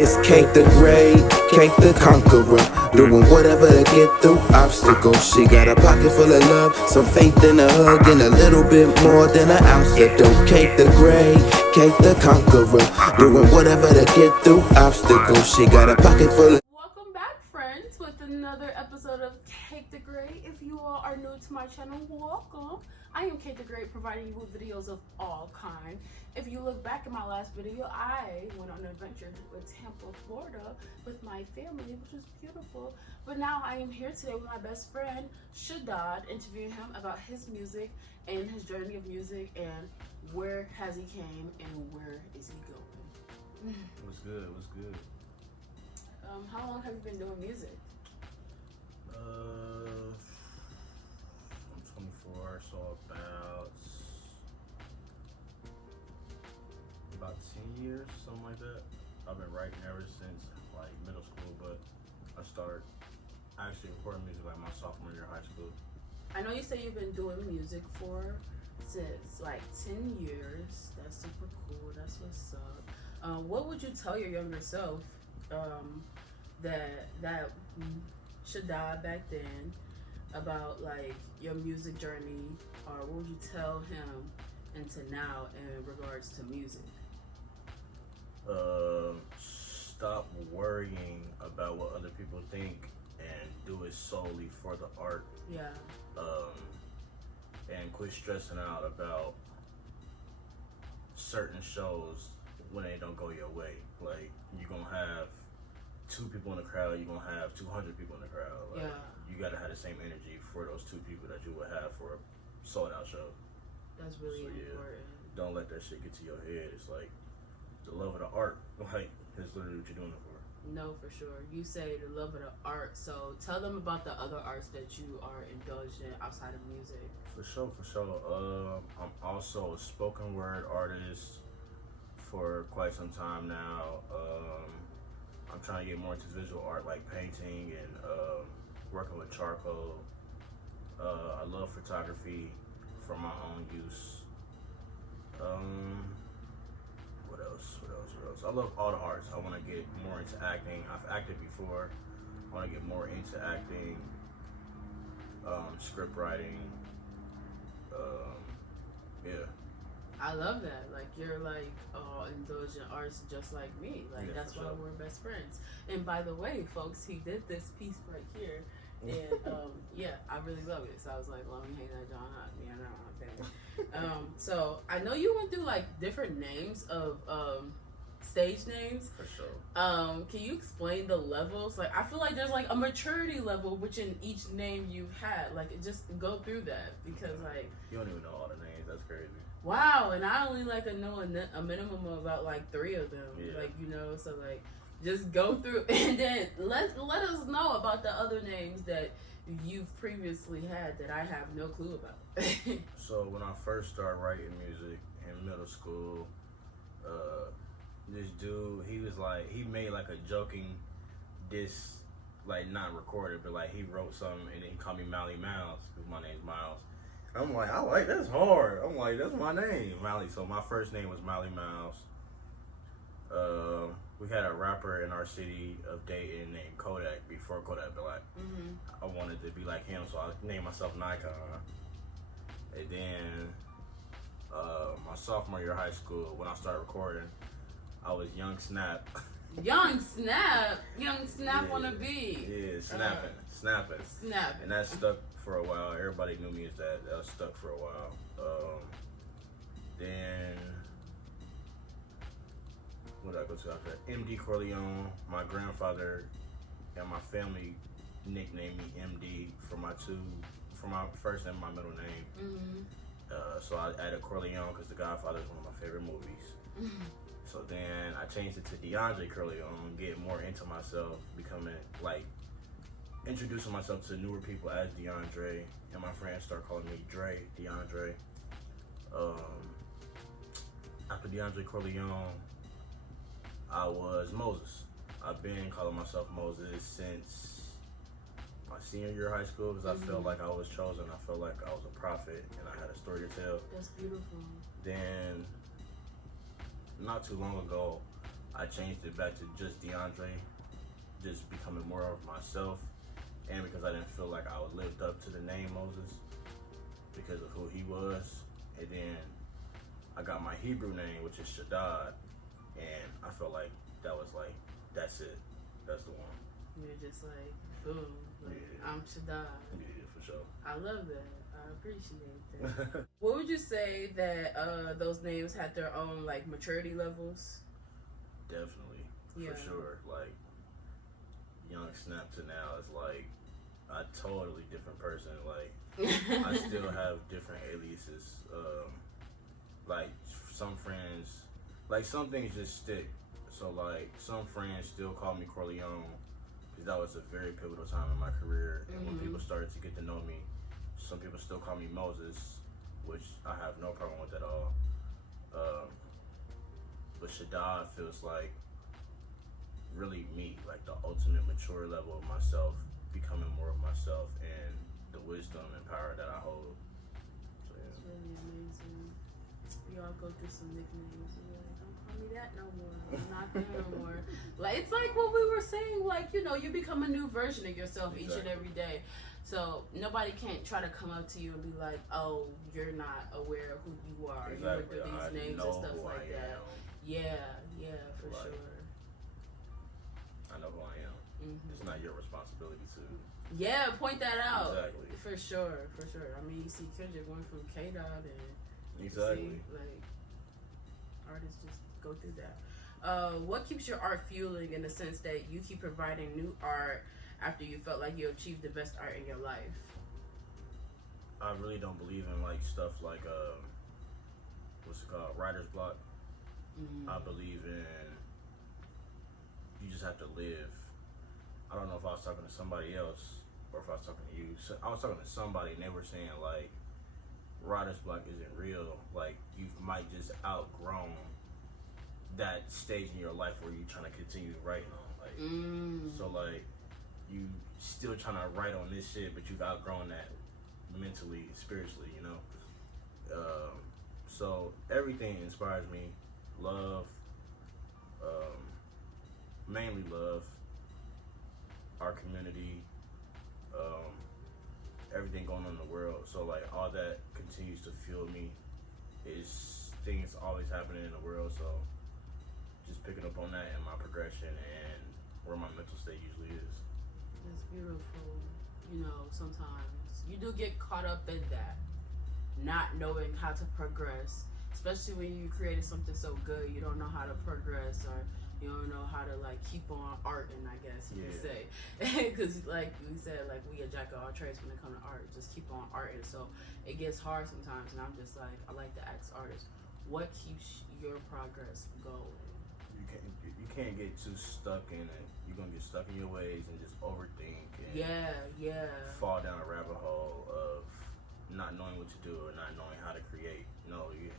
It's Kate the Great, Kate the Conqueror, doing whatever to get through obstacles. She got a pocket full of love, some faith in a hug, and a little bit more than an ounce of dope. Kate the Great, Kate the Conqueror, doing whatever to get through obstacles. She got a pocket full of... Welcome back, friends, with another episode of Kate the Great. If you all are new to my channel, welcome. I am Kate the Great, providing you with videos of all kind. If you look back at my last video, I went on an adventure with Tampa, Florida with my family, which was beautiful. But now I am here today with my best friend, Shadad, interviewing him about his music and his journey of music and where has he came and where is he going. What's good? What's good? How long have you been doing music? I'm 24, so about 10 years, something like that. I've been writing ever since like middle school, but I started actually recording music like my sophomore year of high school. I know you say you've been doing music since like 10 years. That's super cool. That's what's up. What would you tell your younger self that Shadad back then about like your music journey, or what would you tell him into now in regards to music? Stop worrying about what other people think and do it solely for the art. Yeah. And quit stressing out about certain shows when they don't go your way. Like, you're gonna have 2 people in the crowd, you're gonna have 200 people in the crowd. Like, yeah. You gotta have the same energy for those 2 people that you would have for a sold out show. That's really important. Don't let that shit get to your head. It's like the love of the art. Like, that's literally what you're doing it for. No, for sure. You say the love of the art, so tell them about the other arts that you are indulged in outside of music. For sure. I'm also a spoken word artist for quite some time now. I'm trying to get more into visual art, like painting and working with charcoal. I love photography for my own use. What else? I love all the arts. I want to get more into acting. I've acted before. I want to get more into acting, script writing. Yeah. I love that. Like, you're like indulged in arts just like me. Like, yeah, that's why we're best friends. And by the way, folks, he did this piece right here. And yeah, I really love it. So I was like, let me hang that John up. Yeah, no, okay. So I know you went through like different names of stage names. For sure. Can you explain the levels? Like, I feel like there's like a maturity level which in each name you've had. Like, just go through that, because like, you don't even know all the names. That's crazy. Wow. And I only like know a minimum of about like 3 of them. Yeah. Like, you know, so like, just go through and then let us know about the other names that you've previously had that I have no clue about. So when I first started writing music in middle school, this dude, he made like a joking diss, like not recorded, but like he wrote something and then he called me Mally Mouse, because my name's Miles. I'm like, that's hard. I'm like, that's my name, Mally. So my first name was Mally Mouse. We had a rapper in our city of Dayton named Kodak before Kodak Black. Mm-hmm. I wanted to be like him, so I named myself Nikon. And then my sophomore year of high school, when I started recording, I was Young Snap. Young Snap? Young Snap yeah, wanna be. Yeah, snapping. And that stuck for a while. Everybody knew me as that. That was stuck for a while. Then what did I go to after that? MD Corleone. My grandfather and my family nicknamed me MD for my first and my middle name. Mm-hmm. So I added Corleone because The Godfather is one of my favorite movies. Mm-hmm. So then I changed it to DeAndre Corleone, getting more into myself, becoming like introducing myself to newer people as DeAndre, and my friends start calling me DeAndre. After DeAndre Corleone, I was Moses. I've been calling myself Moses since my senior year of high school, because I felt like I was chosen. I felt like I was a prophet and I had a story to tell. That's beautiful. Then, not too long ago, I changed it back to just DeAndre, just becoming more of myself, and because I didn't feel like I lived up to the name Moses because of who he was. And then I got my Hebrew name, which is Shadad, and I felt like that was like, that's it, that's the one. You're just like, boom, like, Yeah. I'm Shadad. Yeah, for sure. I love that. I appreciate that. What would you say that those names had their own like maturity levels? Definitely, Yeah. for sure. Like, Young Snap to now is like a totally different person. Like, I still have different aliases. Like, some friends, like, some things just stick. So, like, some friends still call me Corleone because that was a very pivotal time in my career. And when people started to get to know me, some people still call me Moses, which I have no problem with at all. But Shadad feels like really me, like the ultimate mature level of myself, becoming more of myself, and the wisdom and power that I hold. So, yeah. It's really amazing. We all go through some nicknames. And we're like, don't call me that no more. I'm not there no more. Like, it's like what we were saying. Like, you know, you become a new version of yourself each and every day. So nobody can't try to come up to you and be like, oh, you're not aware of who you are. Exactly. You went through these names and stuff like that. Yeah, for Like, sure. I know who I am. It's not your responsibility to. Yeah, point that out. Exactly. For sure. I mean, you see Kendrick going from K-Dot and Exactly. see, like, artists just go through that. What keeps your art fueling in the sense that you keep providing new art after you felt like you achieved the best art in your life? I really don't believe in like stuff like what's it called, writer's block. I believe in you just have to live. I don't know if I was talking to somebody else or if I was talking to you. So I was talking to somebody and they were saying like writer's block isn't real. Like, you might just outgrown that stage in your life where you're trying to continue writing on. Like, so like you still trying to write on this shit, but you've outgrown that mentally, spiritually, you know. So everything inspires me. Love, mainly love, our community, everything going on in the world. So like all that continues to fuel me. Is things always happening in the world, so just picking up on that and my progression and where my mental state usually is. It's beautiful. You know, sometimes you do get caught up in that, not knowing how to progress, especially when you created something so good. You don't know how to progress, or you don't know how to like keep on arting, I guess you could say. Because like we said, like we a jack of all trades when it comes to art. Just keep on arting. So it gets hard sometimes, and I'm just like, I like to ask artists, what keeps your progress going? You can't get too stuck in it. You're gonna get stuck in your ways and just overthink and fall down a rabbit hole of not knowing what to do or not knowing how to create. No, you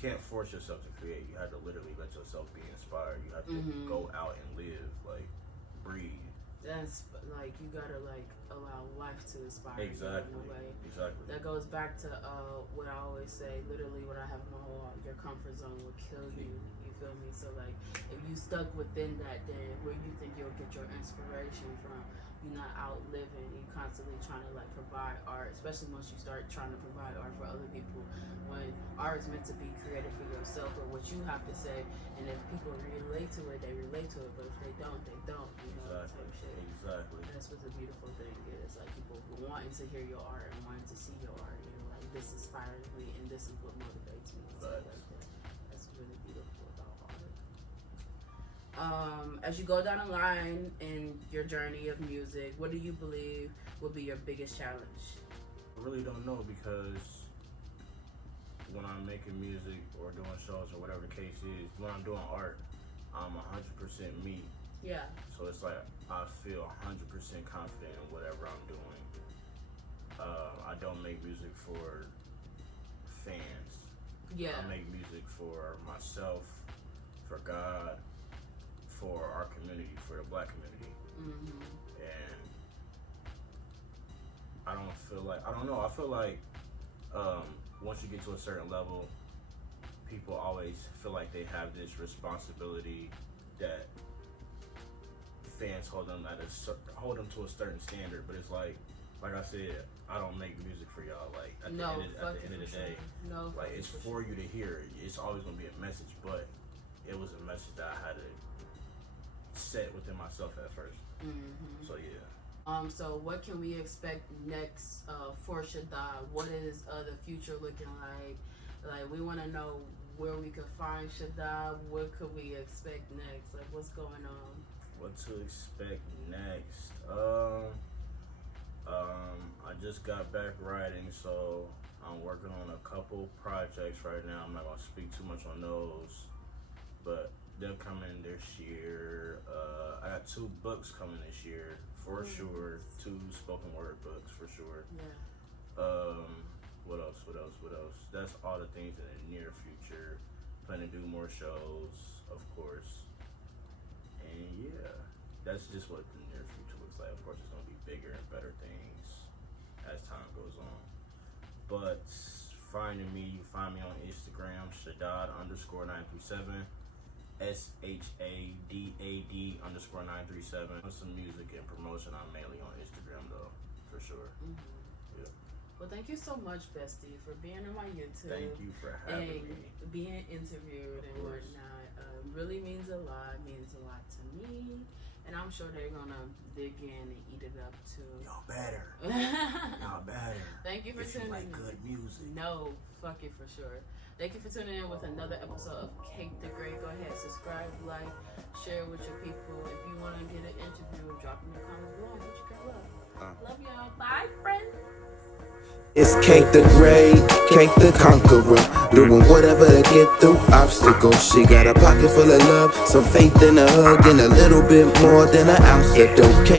can't force yourself to create. You have to literally let yourself be inspired. You have to go out and live, like breathe. That's like, you gotta like allow life to inspire you in a way. Exactly. That goes back to what I always say. Literally, what I have in my whole heart, your comfort zone will kill you. You feel me? So like, if you stuck within that, then where you think you'll get your inspiration from? You're not out living. You constantly trying to like provide art, especially once you start trying to provide art for other people. When art is meant to be created for yourself or what you have to say, and if people relate to it, they relate to it. But if they don't, they don't. You know, type shit. Exactly. That's what the beautiful thing is. Like, people wanting to hear your art and wanting to see your art. You know, like, this inspires me and this is what motivates me. Right. That's really beautiful about art. As you go down the line in your journey of music, what do you believe will be your biggest challenge? I really don't know, because when I'm making music or doing shows or whatever the case is, when I'm doing art, I'm 100% me. Yeah. So it's like I feel 100% confident in whatever I'm doing. I don't make music for fans. Yeah. I make music for myself, for God, for our community, for the Black community. And I don't feel like, I don't know, I feel like once you get to a certain level, people always feel like they have this responsibility that fans hold them to a certain standard. But it's like I said, I don't make music for y'all. Like at the end of the day, like it's for you to hear. It's always gonna be a message, but it was a message that I had to set within myself at 1st. So yeah. So what can we expect next for Shadad? What is the future looking like? Like, we want to know where we could find Shadad. What could we expect next? Like, what's going on? What to expect next? I just got back writing, so I'm working on a couple projects right now. I'm not gonna speak too much on those, but they'll come in this year. I got 2 books coming this year for sure. 2 spoken word books for sure. Yeah. What else? That's all the things in the near future. Plan to do more shows, of course. And yeah, that's just what the near future looks like. Of course, it's gonna be bigger and better things as time goes on. But finding me, you find me on Instagram, Shadad_937. SHADAD_937. With some music and promotion, I'm mainly on Instagram though, for sure. Yeah. Well, thank you so much, Bestie, for being on my YouTube. Thank you for having me. Being interviewed and whatnot. Really means a lot. Means a lot to me, and I'm sure they're gonna dig in and eat it up too. Y'all better. Thank you for tuning in. Good music. No, fuck it for sure. Thank you for tuning in with another episode of Cake the Great. Go ahead, subscribe, like, share with your people. If you want to get an interview, drop in the comments below. Hit your girl up. Love y'all. Bye, friends. It's Cake the Great, Cake the Conqueror, doing whatever to get through obstacles. She got a pocket full of love, some faith in a hug, and a little bit more than an ounce of dope.